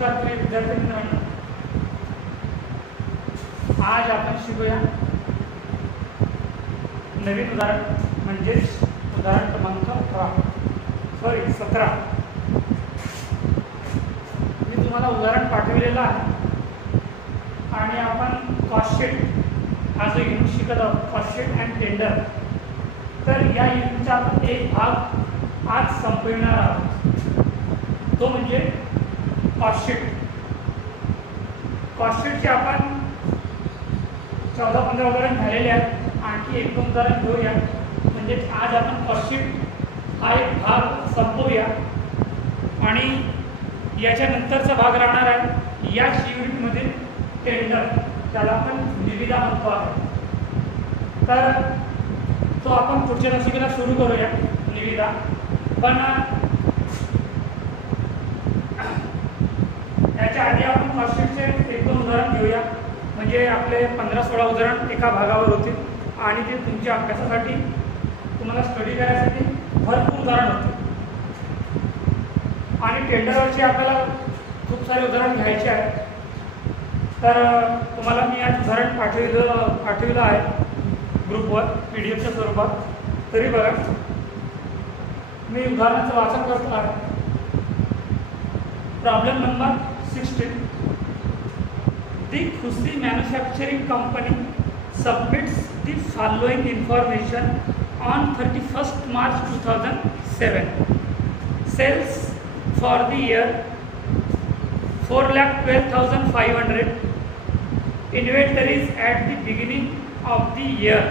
नमस्कार प्रिय विद्यार्थी मित्रांनो, आज आपण शिकूया नवीन उदाहरण म्हणजेच उदाहरण क्रमांक 17. मी तुम्हाला उदाहरण पाठवलेलं आहे आणि आपण कॉस्टशीट हा जो युनिट शिकत आहोत, कॉस्टशीट अँड टेंडर. तर या युनिटचा आपण एक भाग आज संपविणार आहोत, तो म्हणजे कॉस्टशीट. कॉस्टशीटचे आपण 14-15 उदाहरण झालेले आहेत. आणखी 1-2 उदाहरण घेऊया, म्हणजे आज आपण कॉस्टशीट हा एक भाग संपवूया आणि याच्यानंतरचा भाग राहणार आहे या युनिटमध्ये टेंडर, त्याला आपण निविदा म्हणतो आहे. तर तो आपण पुढच्या शिकायला सुरू करूया निविदा. पण त्याच्या आधी आपण कॉस्टशीटचे 1-2 उदाहरण घेऊया, म्हणजे आपले 15-16 उदाहरण एका भागावर होतील आणि ते तुमच्या अभ्यासासाठी, तुम्हाला स्टडी करायसाठी भरपूर उदाहरण होते. आणि टेंडरवरचे आपल्याला खूप सारे उदाहरण घ्यायचे आहे. तर तुम्हाला मी आज उदाहरण पाठविलं आहे ग्रुपवर PDF स्वरूपात. तरी बघा, मी उदाहरणाचं वाचन करतो आहे. Problem number 16. The Khushi Manufacturing Company submits the following information on 31st March 2007. Sales for the year 4,12,500. Inventories at the beginning of the year.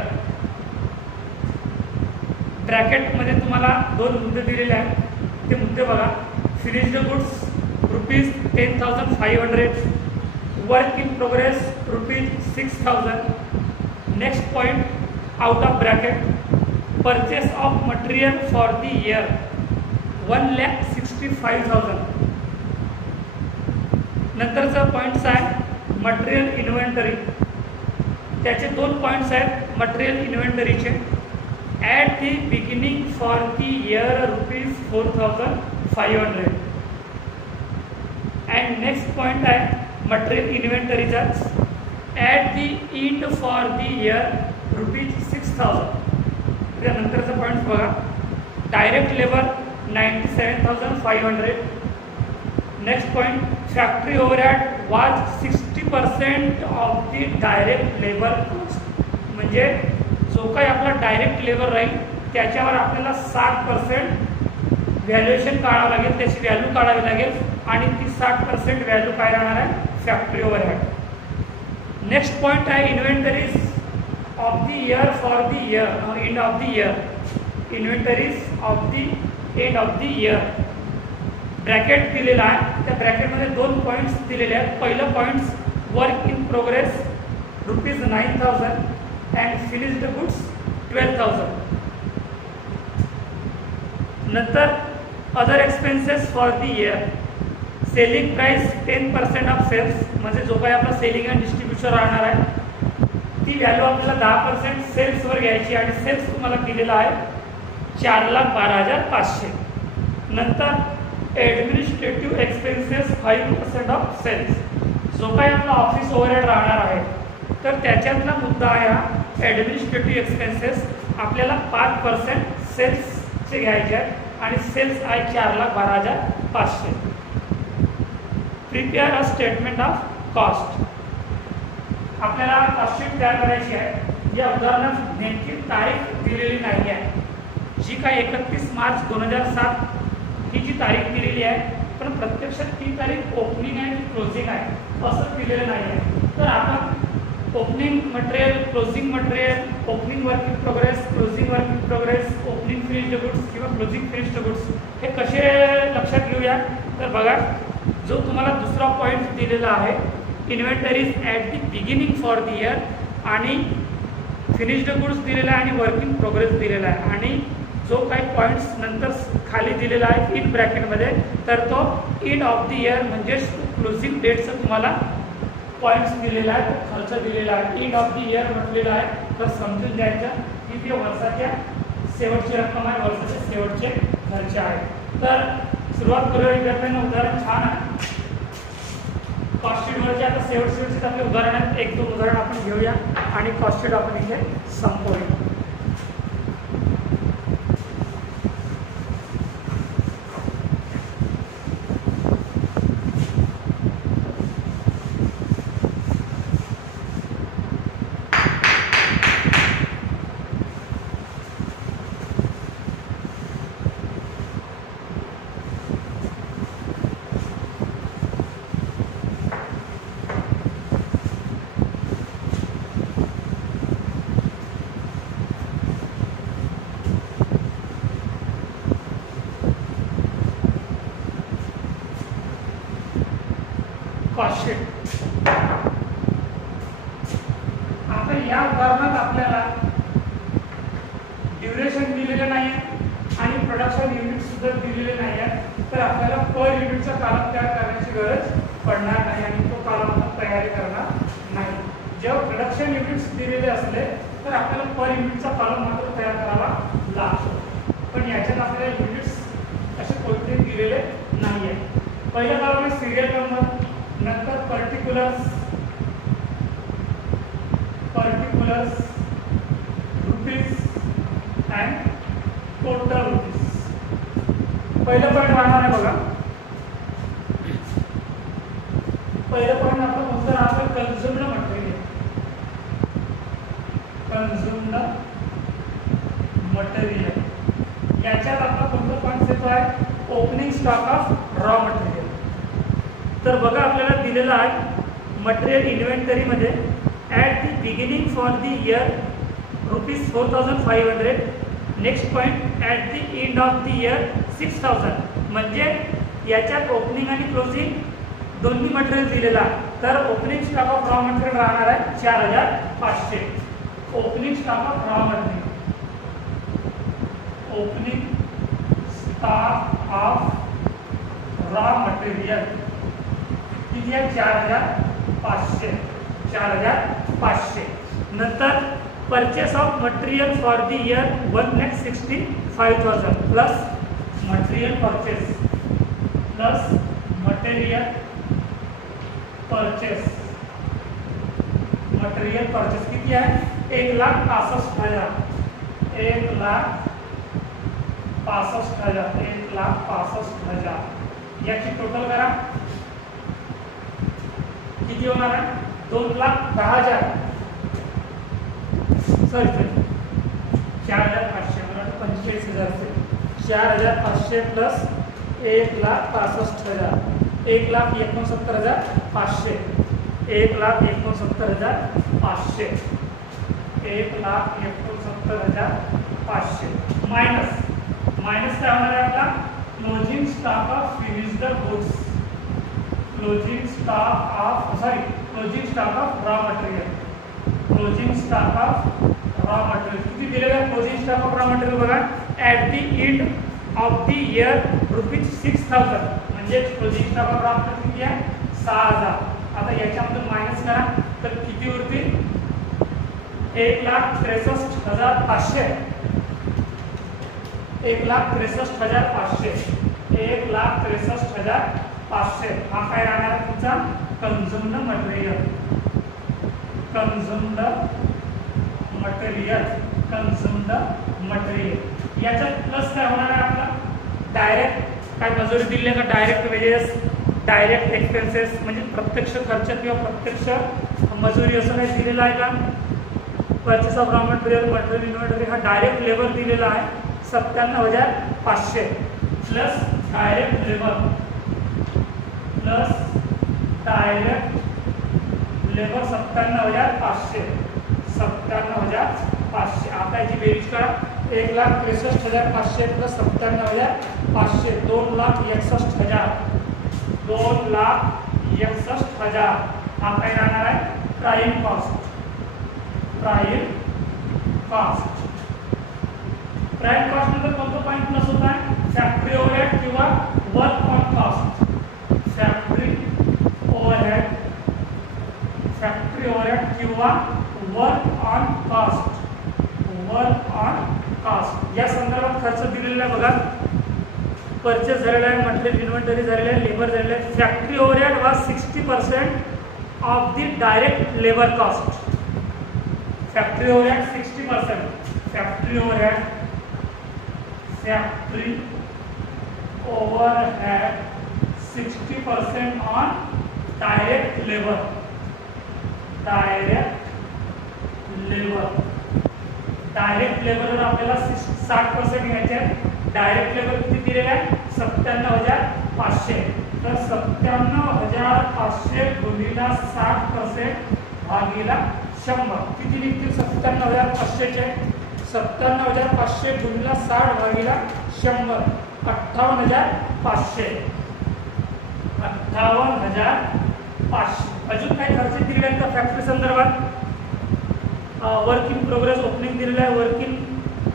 Bracket मध्ये तुम्हाला 2 मुद्दे दिलेले आहेत, ते मुद्दे बघा. Finished goods ₹10,500, work in progress ₹6,000. Next point out of bracket, purchase of material for the year 1,65,000. नंतरचा points आहे मटेरियल इन्व्हेंटरी. त्याचे 2 पॉइंट्स आहेत मटेरियल इन्व्हेंटरीचे. At the beginning for the year ₹4,500. And next point आहे मटेरियल इन्व्हेंटरीचाच. At the end for the year ₹6,000. त्यानंतरचा point बघा. Direct labour 97,500. Next point, factory overhead was 60% of the direct labour cost. म्हणजे जो काही आपला डायरेक्ट लेबर राहील त्याच्यावर आपल्याला 60% व्हॅल्युएशन काढावं लागेल, त्याची व्हॅल्यू काढावी लागेल आणि ती 60% व्हॅल्यू काय राहणार आहे, फॅक्टरी ओव्हरहेड. नेक्स्ट पॉइंट आहे inventories of the year for the year end of the year. Inventories of the end of the year. Bracket दिलेला आहे, त्या ब्रॅकेटमध्ये 2 पॉईंट्स दिलेले आहेत. पहिलं points work in progress ₹9,000 and finished goods 12,000. नंतर other expenses for the year. Selling price 10% of sales, म्हणजे जो काही आपला सेलिंग अँड डिस्ट्रीब्युशन राहणार आहे ती व्हॅल्यू आपल्याला 10% सेल्सवर घ्यायची आणि सेल्स तुम्हाला दिलेला आहे 4,12,500. नंतर ॲडमिनिस्ट्रेटिव्ह एक्सपेन्सेस 5% ऑफ सेल्स. जो काही आपला ऑफिस ओव्हरहेड राहणार आहे तर त्याच्यातला मुद्दा आहे हा ॲडमिनिस्ट्रेटिव्ह एक्सपेन्सेस. आपल्याला 5% सेल्सचे घ्यायचे आहेत आणि सेल्स आहे 4,12,500. Prepare a statement of cost. आपल्याला कॉस्टशीट तयार करायची आहे. या उदाहरणात नेमकी तारीख दिलेली नाही आहे. जी काय 31 मार्च 2007 ही जी तारीख दिलेली आहे, पण प्रत्यक्षात ती तारीख ओपनिंग आहे की क्लोजिंग आहे असं दिलेलं नाही आहे. तर आपण opening material, closing material, opening work in progress, closing work in progress, opening finished goods किंवा क्लोजिंग फिनिश्ड गुड्स हे कसे लक्षात घेऊया. तर बघा, जो तुम्हाला दुसरा पॉईंट दिलेला आहे inventories at the beginning for the year आणि फिनिश्ड गुड्स दिलेला आहे आणि वर्क इन प्रोग्रेस दिलेला आहे. आणि जो काही पॉईंट्स नंतर खाली दिलेला आहे इन ब्रॅकेटमध्ये, तर तो एंड ऑफ द इयर म्हणजेच क्लोजिंग डेटचं तुम्हाला पॉईंट्स दिलेला आहे, खर्च दिलेला आहे. एंड ऑफ द इयर म्हटलेलं आहे तर समजून द्यायचं की ते वर्षाच्या शेवटची रक्कम आहे, वर्षाचे शेवटचे खर्च आहे. तर सुरुवात करूया विद्यार्थ्यांना. उदाहरण छान आहे. कॉस्ट शीट वरचे आता शेवटचे आपले उदाहरण आहेत, एक दोन उदाहरण आपण घेऊया आणि कॉस्ट शीट आपण इथे संपवूया. Cost sheet. आता या उदाहरणात आपल्याला ड्युरेशन दिलेलं नाही आणि प्रोडक्शन युनिट सुद्धा दिलेले नाही आहे, तर आपल्याला पर युनिटचा कॉलम तयार करण्याची गरज पडणार नाही आणि तो कॉलम आपण तयारी करणार नाही. जेव्हा प्रोडक्शन युनिट्स दिलेले असले तर आपल्याला पर युनिटचा कॉलम मात्र तयार करावा लागतो, पण याच्यात आपल्याला युनिट्स असे कोणतेही दिलेले नाही आहे. पहिलं कॉलम आहे सिरियल नंबर, नंतर particulars rupees and total rupees. पहिलं पॉईंट राहणार आहे बघा, पहिलं पॉईंट आपलं कोणतं राहतं, कन्झ्युम्ड मटेरियल. कन्झ्युम्ड मटेरियल याच्यात आपला कोणता पॉईंट येतो आहे, opening stock of raw material. तर बघा आपल्याला दिलेला आहे मटेरियल इन्व्हेंटरी मध्ये at the beginning for the year ₹4500. Next point at the end of the year 6000. म्हणजे याच्यात ओपनिंग आणि क्लोजिंग दोन्ही मटेरियल दिलेला आहे. तर opening stock of raw material राहणार आहे 4500. Opening stock of raw material, opening stock of raw material किती आहे, 4500. 4500. नंतर purchase of material for the year 1,65,000 plus material purchase plus material purchase. Material purchase किती आहे, 1,65,000. 1,65,000. 1,65,000 याची टोटल करा किती होणार आहे, 2,10,000. सॉरी 4,500 मला 45,000 से 4,500 प्लस 1,65,000 1,69,500. 1,69,500. 1,69,500 मायनस काय होणार आहे आपला, closing stock of finished goods. Closing stock of raw material. Closing stock of raw material किती दिलेलं आहे, closing stock of raw material बघा at the end of the year ₹6,000. म्हणजे closing stock of raw material किती आहे, 6,000. आता याच्यामधून minus करा तर किती उरतील, 1,63,500. 1,63,500. 1,63,500 हा काय राहणार आहे तुमचा, कन्झ्युम्ड मटेरियल. कन्झ्युम्ड मटेरियल याच्यात प्लस काय होणार आहे आपला, डायरेक्ट काय मजुरी दिली का, डायरेक्ट वेजेस, डायरेक्ट एक्सपेन्सेस म्हणजे प्रत्यक्ष खर्च किंवा प्रत्यक्ष मजुरी असं काही दिलेलं आहे का. Purchase of raw material inventory हा डायरेक्ट लेबर दिलेला आहे 97,500 प्लस डायरेक्ट लेबर 97,500. 97,500. आता याची बेरीज करा, 1,63,500 प्लस 97,500 2,61,000. 2,61,000 हा काय राहणार आहे, प्राइम कॉस्ट. प्राइम कॉस्ट नंतर कोणतं पॉईंट प्लस होत आहे, फॅक्टरी ओव्हरहेड किंवा work on cost. Factory overhead किंवा वर्क ऑन कास्ट या संदर्भात खर्च दिलेला आहे बघा. परचेस झालेला आहे मटेरियल इन्व्हेंटरी इन्व्हेंटरी झालेलं आहे, लेबर झालेलं आहे. Factory overhead was 60% of the direct labour cost. Factory overhead 60%. Factory overhead factory overhead 60% on direct labour. Direct लेबरवर आपल्याला 60% घ्यायचे आहे. डायरेक्ट लेबर किती दिलेलं आहे? 97,500. तर 97,500 गुणिला 60% भागिला 100 किती निघतील? 97,500 चे 97,500 गुणिला 60 भागिला 100 58,500. 58,500. अजून काही खर्च दिलेले आहेत का फॅक्टरी संदर्भात? वर्क इन प्रोग्रेस ओपनिंग दिलेलं आहे, वर्क इन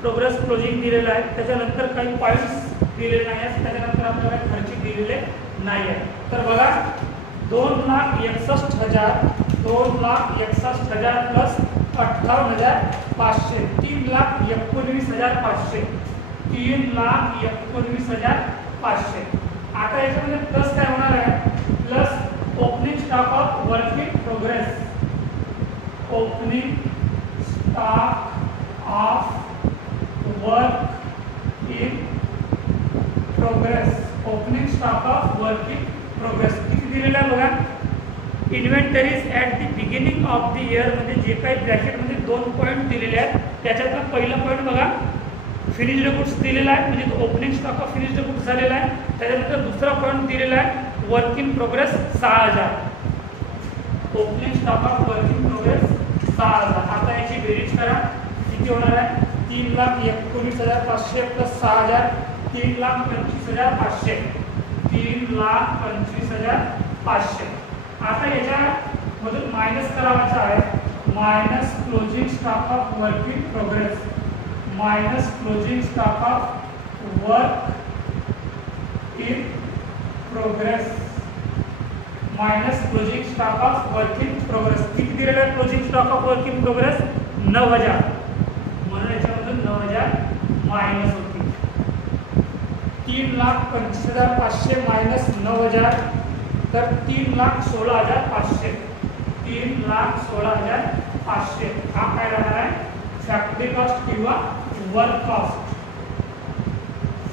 प्रोग्रेस क्लोजिंग दिलेलं आहे. त्याच्यानंतर काही पॉईंट्स दिलेले नाही आहेत. त्याच्यानंतर आपल्याला खर्च दिलेले नाही आहे. तर बघा 2,61,000 2,61,000 प्लस 58,500 3,19,500 3,19,500. आता याच्यामध्ये प्लस काय होणार आहे? Plus opening stock of work in progress. Opening stock of work in progress. Opening stock of work in progress किती दिलेलं आहे बघा? Inventories at the beginning of the year मध्ये जे काही ब्रॅकेटमध्ये 2 पॉईंट दिलेले आहेत त्याच्यातलं पहिलं पॉईंट बघा फिनिश्ड गुड्स दिलेला आहे, म्हणजे opening stock of finished goods झालेला आहे. त्याच्यानंतर दुसरा पॉईंट दिलेला आहे work in progress 6,000. Opening stock of work in progress 6,000. आता याची बेरीज करा किती होणार आहे? 3,19,500 प्लस 6,000 3,25,500 3,25,500. आता याच्यामधून मायनस करावायचा आहे. Minus closing stock of work in progress. Minus closing stock of work in progress. Minus closing stock of work in progress किती दिलेलं आहे? Closing stock of work in progress 9,000. म्हणून याच्यामधून 9,000 मायनस होतील. 3,25,500 मायनस 9,000 तर 3,16,500. 3,16,500 हा काय राहणार आहे? फॅक्टरी कॉस्ट किंवा वर्क कॉस्ट.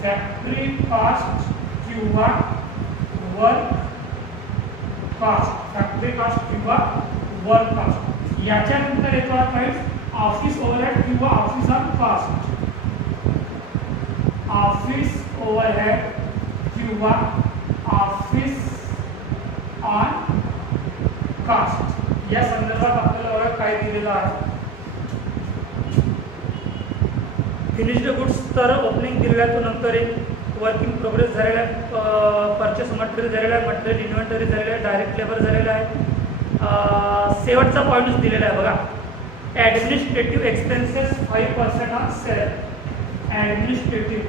फॅक्टरी कॉस्ट किंवा वर्क कॉस्ट. फॅक्टरी कॉस्ट किंवा वर्क कॉस्ट. याच्यानंतर येतो आपण ऑफिस ओव्हरहेड किंवा office on cost. Office overhead किंवा ऑफिस ऑन कॉस्ट. या संदर्भात आपल्याला बघा काय दिलेलं आहे? फिनिश्ड गुड्स तर ओपनिंग दिलेलं आहे, तो नंतर एक वर्क इन प्रोग्रेस झालेला आहे, परचेस मटेरियल झालेला आहे, मटेरियल इन्व्हेंटरी झालेलं आहे, डायरेक्ट लेबर झालेलं आहे. शेवटचा पॉईंट दिलेला आहे बघा administrative expenses 5% on sale. Administrative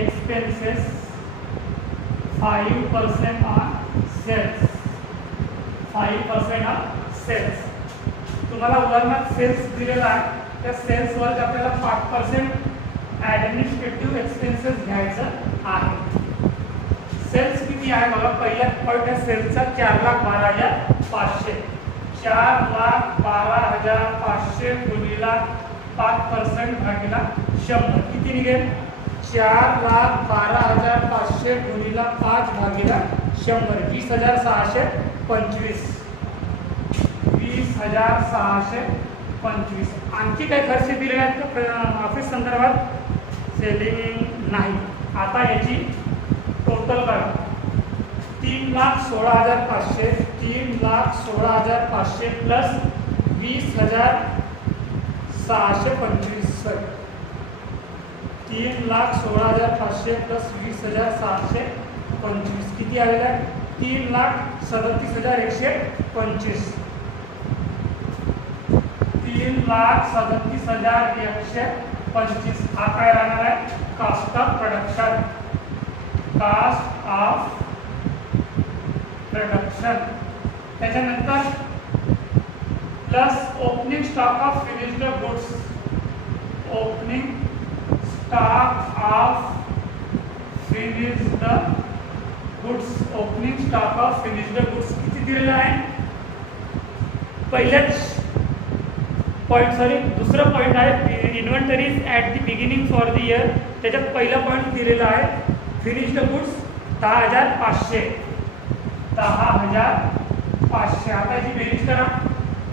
expenses 5% on sales. 5% on sales. तुम्हाला उदाहरणार्थ सेल्स दिलेला आहे, त्या सेल्सवर आपल्याला 5% ॲडमिनिस्ट्रेटिव्ह एक्सपेन्सेस घ्यायचं आहे. सेल्स किती आहे बघा? पहिल्या पॉईंट आहे सेल्सचा 4,12,500. 4,12,500 गुणिला 5% भागिला 100 किती निघेल? 4,12,500 गुणिला 5 भागिला 100 20,625. 20,625. आणखी काही खर्च दिलेले आहेत ऑफिस संदर्भात? सेलिंग नाही. आता याची टोटल करा. 3,16,500 3,16,500 प्लस 20,625. 3,16,500 प्लस 20,625 किती आलेलं आहे? 3,37,125. 3,37,125 हा काय राहणार आहे? Cost of production. Cost of production. त्याच्यानंतर plus opening stock of finished goods. Opening stock of finished goods. Opening stock of finished goods किती दिलेलं आहे? पहिल्याच पॉईंट दुसरं पॉईंट आहे inventories at the beginning for the year. त्याच्यात पहिला point दिलेला आहे फिनिश्ड गुड्स 10,500. 10,500. आता याची बेरीज करा.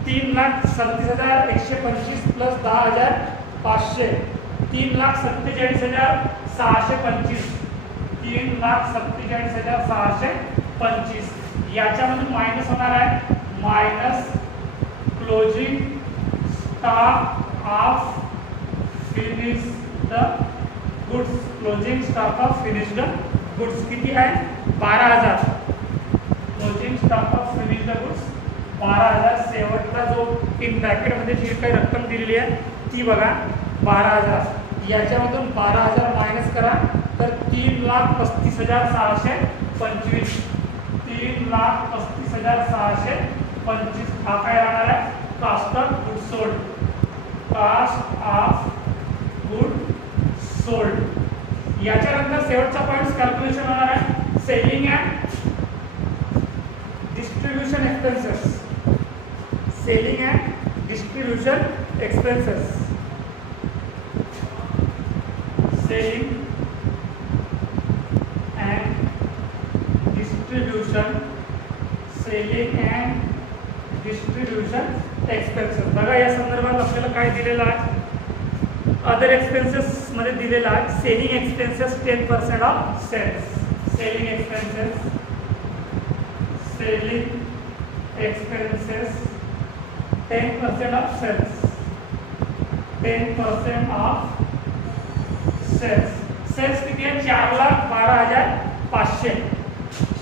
3,37,125 प्लस 10,500 3,47,625. 3,47,625. याच्यामधून मायनस होणार आहे minus closing stock of finished goods. Closing stock of finished goods किती आहे? 12,000. Closing stock of finished goods 12,000. शेवटचा जो इन ब्रॅकेटमध्ये जी काही रक्कम दिलेली आहे ती बघा 12,000. याच्यामधून 12,000 मायनस करा तर 3,35,625. 3,35,625 हा काय राहणार आहे? Cost of good sold. Cost of good sold. याच्यानंतर शेवटचा पॉईंट कॅल्क्युलेशन होणार आहे selling and distribution expenses. Selling and distribution expenses. Selling and distribution. Selling and distribution expenses. बघा या संदर्भात आपल्याला काय दिलेलं आहे? अदर एक्सपेन्सेस मध्ये दिलेला आहे selling expenses 10% of sales. Selling expenses. Selling expenses 10% of sales. 10% of sales. Sales किती आहे? 4,12,500.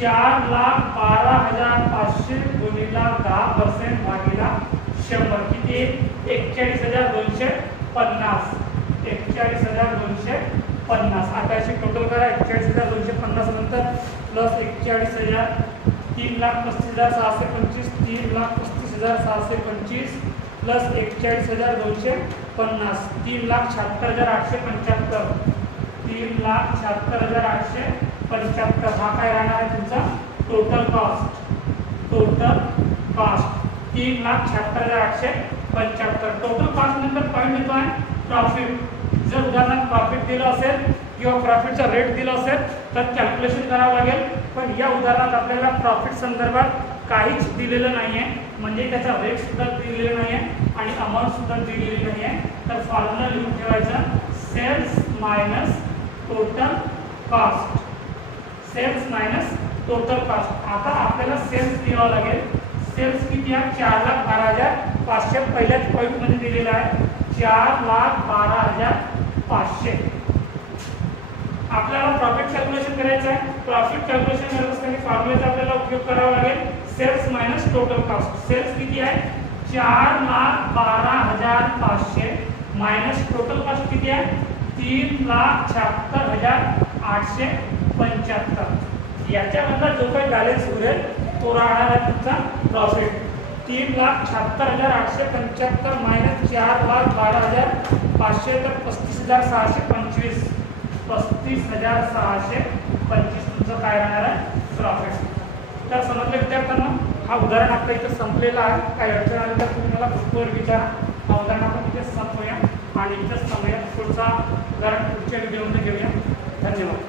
4,12,500 गुणिला 10% भागिला 100 किती? 41,250. 41,250. आता अशी टोटल करा. 41,250 नंतर प्लस 41,000 3,35,625. 3,35,625 प्लस 41,250 3,76,875. 3,76,875 हा काय राहणार आहे तुमचा total cost. Total cost 3,76,875. Total cost नंतर पॉईंट येतो आहे प्रॉफिट. जर उदाहरणार्थ प्रॉफिट दिलं असेल किंवा प्रॉफिटचा रेट दिला असेल तर कॅल्क्युलेशन करावं लागेल. पण या उदाहरणात आपल्याला प्रॉफिट संदर्भात काहीच दिलेलं नाही आहे, म्हणजे त्याचा रेट सुद्धा दिलेला नाही आहे आणि अमाऊंट सुद्धा दिलेली नाही आहे. तर फॉर्म्युला लिहून ठेवायचा sales minus total cost. Sales minus total cost. आता आपल्याला सेल्स लिहावं लागेल. सेल्स किती आहे? 4,12,500. पहिल्याच पॉईंट मध्ये दिलेला आहे 4,12,500. आपल्याला प्रॉफिट कॅल्क्युलेशन करायचं आहे. प्रॉफिट कॅल्क्युलेशन करत असताना फॉर्म्युलेचा आपल्याला उपयोग करावा लागेल sales minus total cost. Sales किती आहे? 4,12,500 मायनस टोटल कॉस्ट किती आहे? 3,76,875. याच्यामधला जो काही बॅलन्स उरेल तो राहणार आहे तुमचा प्रॉफिट. 3,76,875 मायनस 4,12,500 तर 35,625. 35,625 तुमचं काय राहणार आहे प्रॉफिट. तर समजलं विद्यार्थ्यांना? हा उदाहरण आपल्या इथं संपलेला आहे. काही अडचण आली तर तुम्ही मला ग्रुपवर विचारा. हा उदाहरण आपण इथेच संपूया आणि इथंच थांबूया. पुढचा उदाहरण पुढच्या व्हिडिओमध्ये घेऊया. धन्यवाद.